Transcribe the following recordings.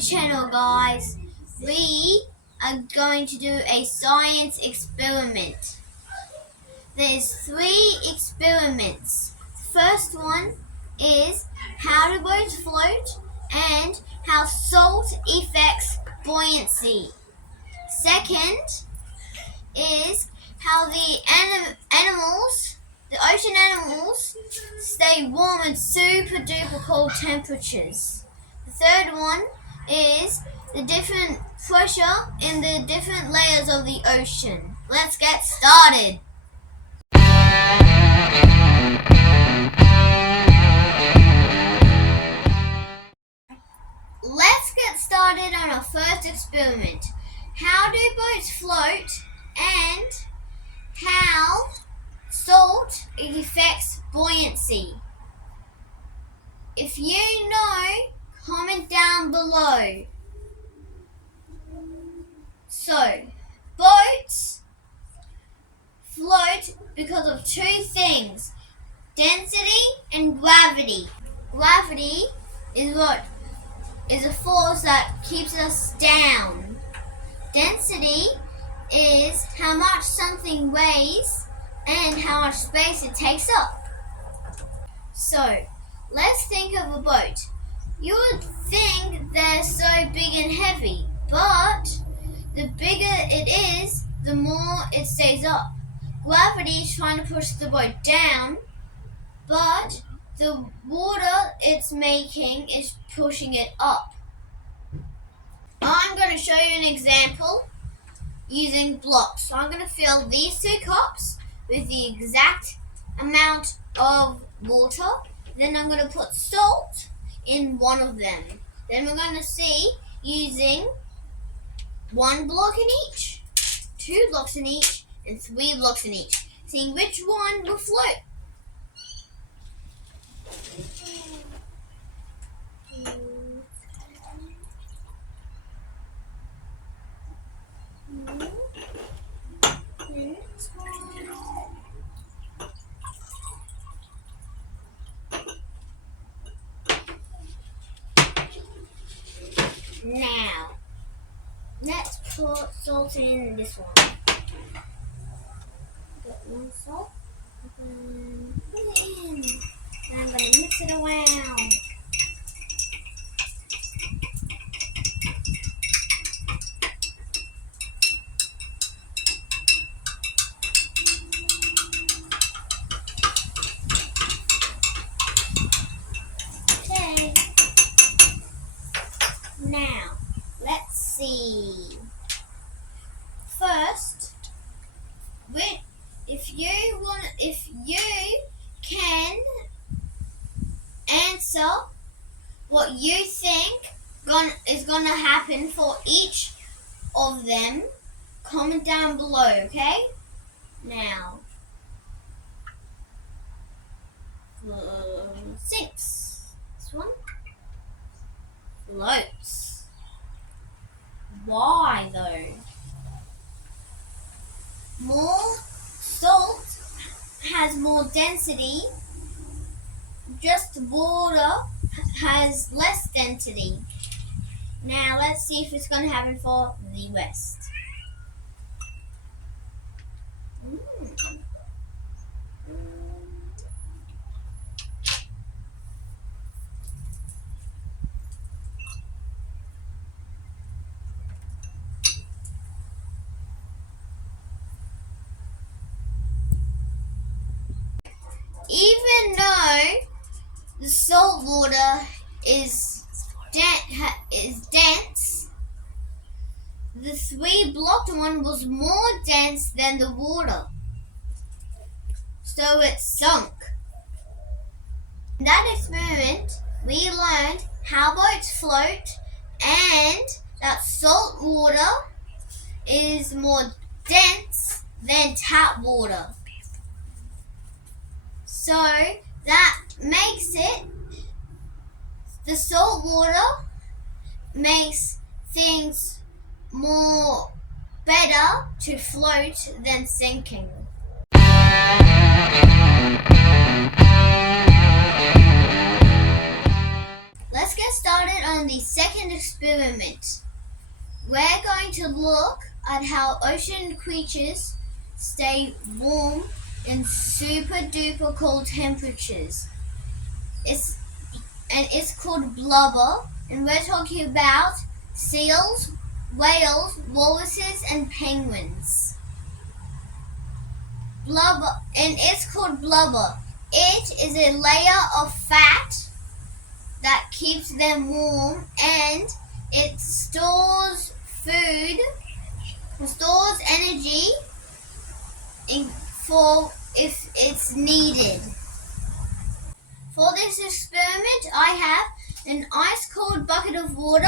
channel, guys. We are going to do a science experiment. There's 3 experiments. The first one is how do boats float and how salt affects buoyancy. Second is how the ocean animals stay warm at super duper cold temperatures. The third one is the different pressure in the different layers of the ocean. Let's get started. Let's get started on our first experiment. How do boats float and how salt affects buoyancy? If you know, comment down below. So, boats float because of 2 things: density and gravity. Gravity is a force that keeps us down. Density is how much something weighs and how much space it takes up. So, let's think of a boat. You would think they're so big and heavy, but the bigger it is, the more it stays up. Gravity is trying to push the boat down, but the water it's making is pushing it up. I'm going to show you an example using blocks. So I'm going to fill these 2 cups with the exact amount of water. Then I'm going to put salt in one of them. Then we're going to see using 1 block in each, 2 blocks in each, and 3 blocks in each, seeing which one will float. Now, let's put salt in this one. Get 1 salt, and put it in. And I'm going to mix it around. Okay. Now, let's see. First, if you can answer what you think is going to happen for each of them, comment down below, okay? Now, sinks. This one floats. Why though? More salt has more density, just water has less density. Now let's see if it's going to happen for the rest. Even though the salt water is dense, the 3 blocked one was more dense than the water, so it sunk. In that experiment, we learned how boats float and that salt water is more dense than tap water. So that makes the salt water makes things more better to float than sinking. Let's get get started on the second experiment. We're going to look at how ocean creatures stay warm in super duper cold temperatures. It's called Blubber, and we're talking about seals, whales, walruses, and penguins. Blubber, and it's called Blubber. It is a layer of fat that keeps them warm, and it stores food, stores energy for if it's needed. For this experiment, I have an ice cold bucket of water,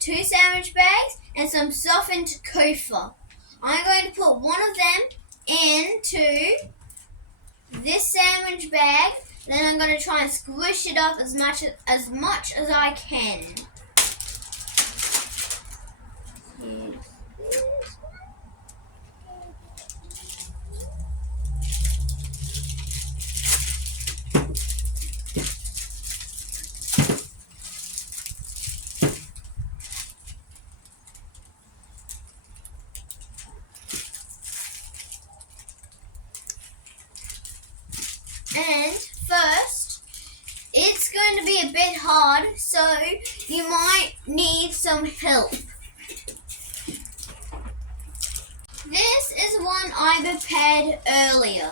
2 sandwich bags, and some softened kofa. I'm going to put one of them into this sandwich bag. Then I'm going to try and squish it up as much as I can. And first, it's going to be a bit hard, so you might need some help. This is one I prepared earlier.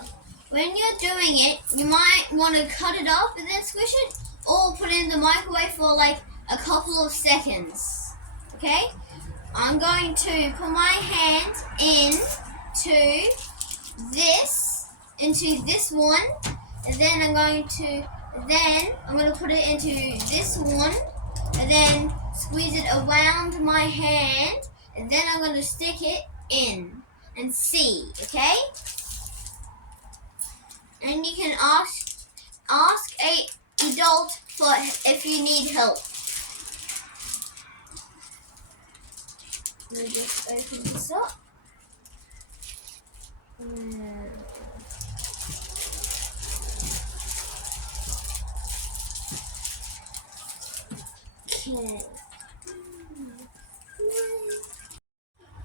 When you're doing it, you might want to cut it up and then squish it, or put it in the microwave for like a couple of seconds. Okay? I'm going to put my hand into this one, and then I'm going to put it into this one, and then squeeze it around my hand, and then I'm going to stick it in and see, okay? And you can ask a adult for if you need help. Let me just open this up. Okay.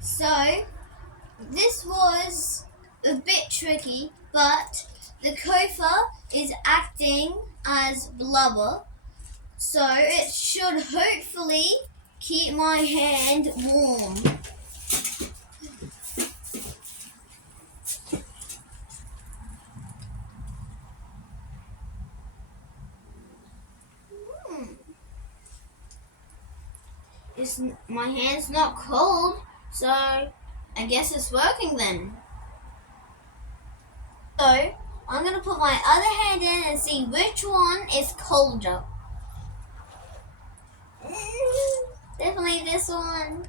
So, this was a bit tricky, but the kofa is acting as blubber, so it should hopefully keep my hand warm. My hand's not cold, so I guess it's working then. So I'm going to put my other hand in and see which one is colder. Definitely this one.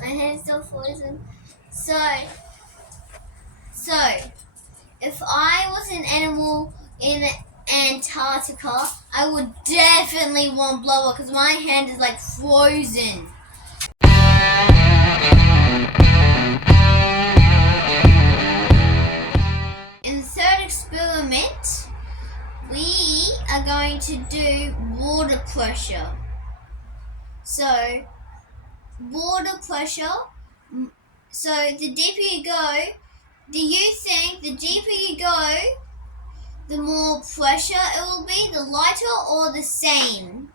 My hand's still frozen. So if I was an animal in Antarctica, I would definitely want Blubber because my hand is like frozen. In the third experiment, we are going to do water pressure. So, water pressure, so the deeper you go, do you think the deeper you go, the more pressure it will be, the lighter or the same?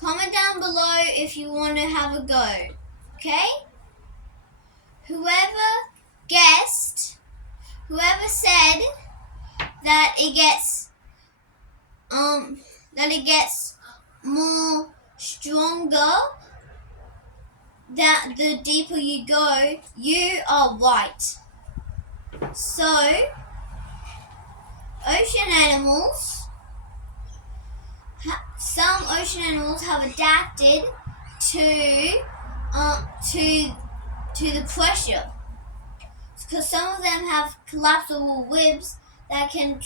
Comment down below if you want to have a go, okay? Whoever said that it gets more stronger that the deeper you go, you are right. So, some ocean animals have adapted to the pressure, because some of them have collapsible ribs that can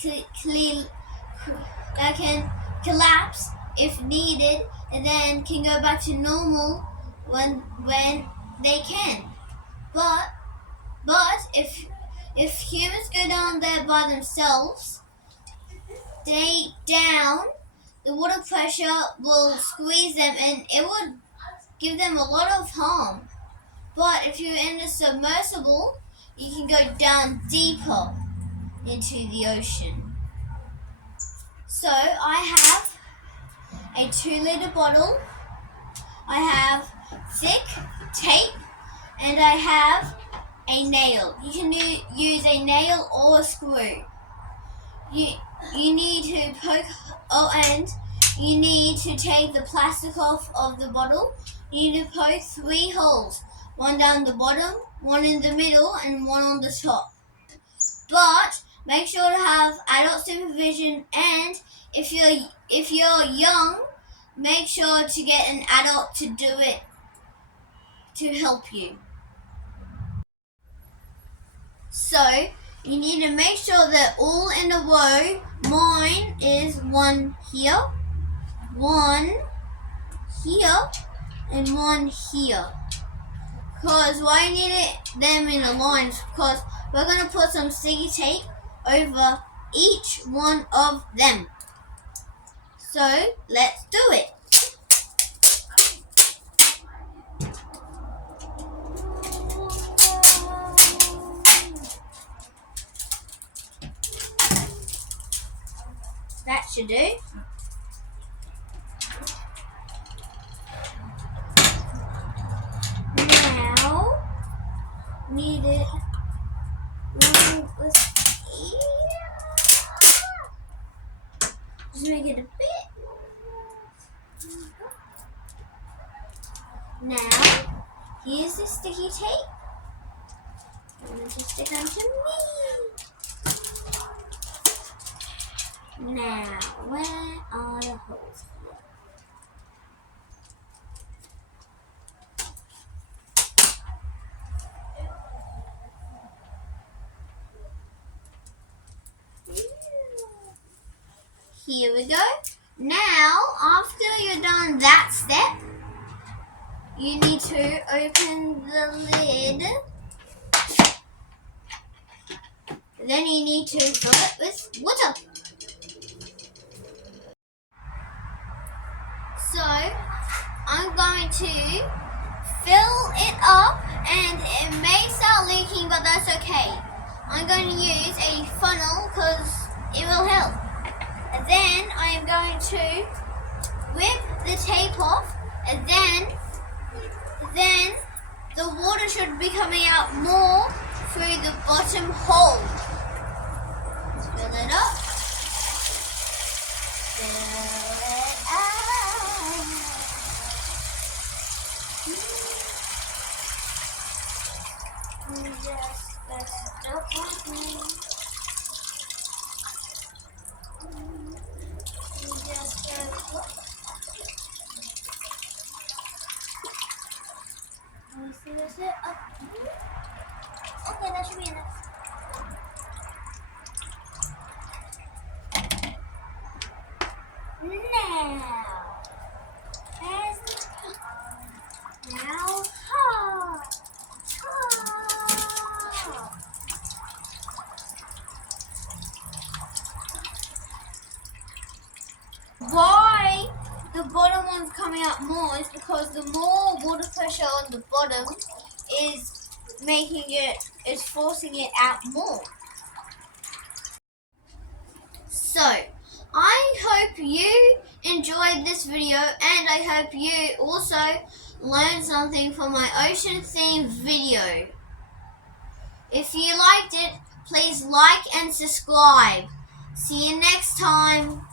collapse if needed, and then can go back to normal when they can. But if humans go down there by themselves, down, the water pressure will squeeze them and it will give them a lot of harm. But if you're in a submersible, you can go down deeper into the ocean. So I have a 2-liter bottle, I have thick tape, and I have a nail. You can use a nail or a screw. You need to poke, and you need to take the plastic off of the bottle. You need to poke 3 holes, one down the bottom, one in the middle, and one on the top. But make sure to have adult supervision, and if you're young, make sure to get an adult to do it to help you. So you need to make sure that all in a row. Mine is 1 here, 1 here, and 1 here. Because why I need them in a line is because we're going to put some sticky tape over each one of them. So let's do it. That should do. Now, need it. Just make it a bit. Now, here's the sticky tape. I'm going to stick onto me. Now, where are the holes? Here we go. Now, after you're done that step, you need to open the lid. Then you need to fill it with water. So, I'm going to fill it up, and it may start leaking, but that's okay. I'm going to use a funnel because it will help. And then I am going to rip the tape off, and then the water should be coming out more through the bottom hole. Let's fill it up. Fill it up. That's it. Okay, that should be enough. Now, there's the tape. Now, why the bottom one's coming out more is because the more water pressure on the bottom is forcing it out more. So, I hope you enjoyed this video, and I hope you also learned something from my ocean themed video. If you liked it, please like and subscribe. See you next time.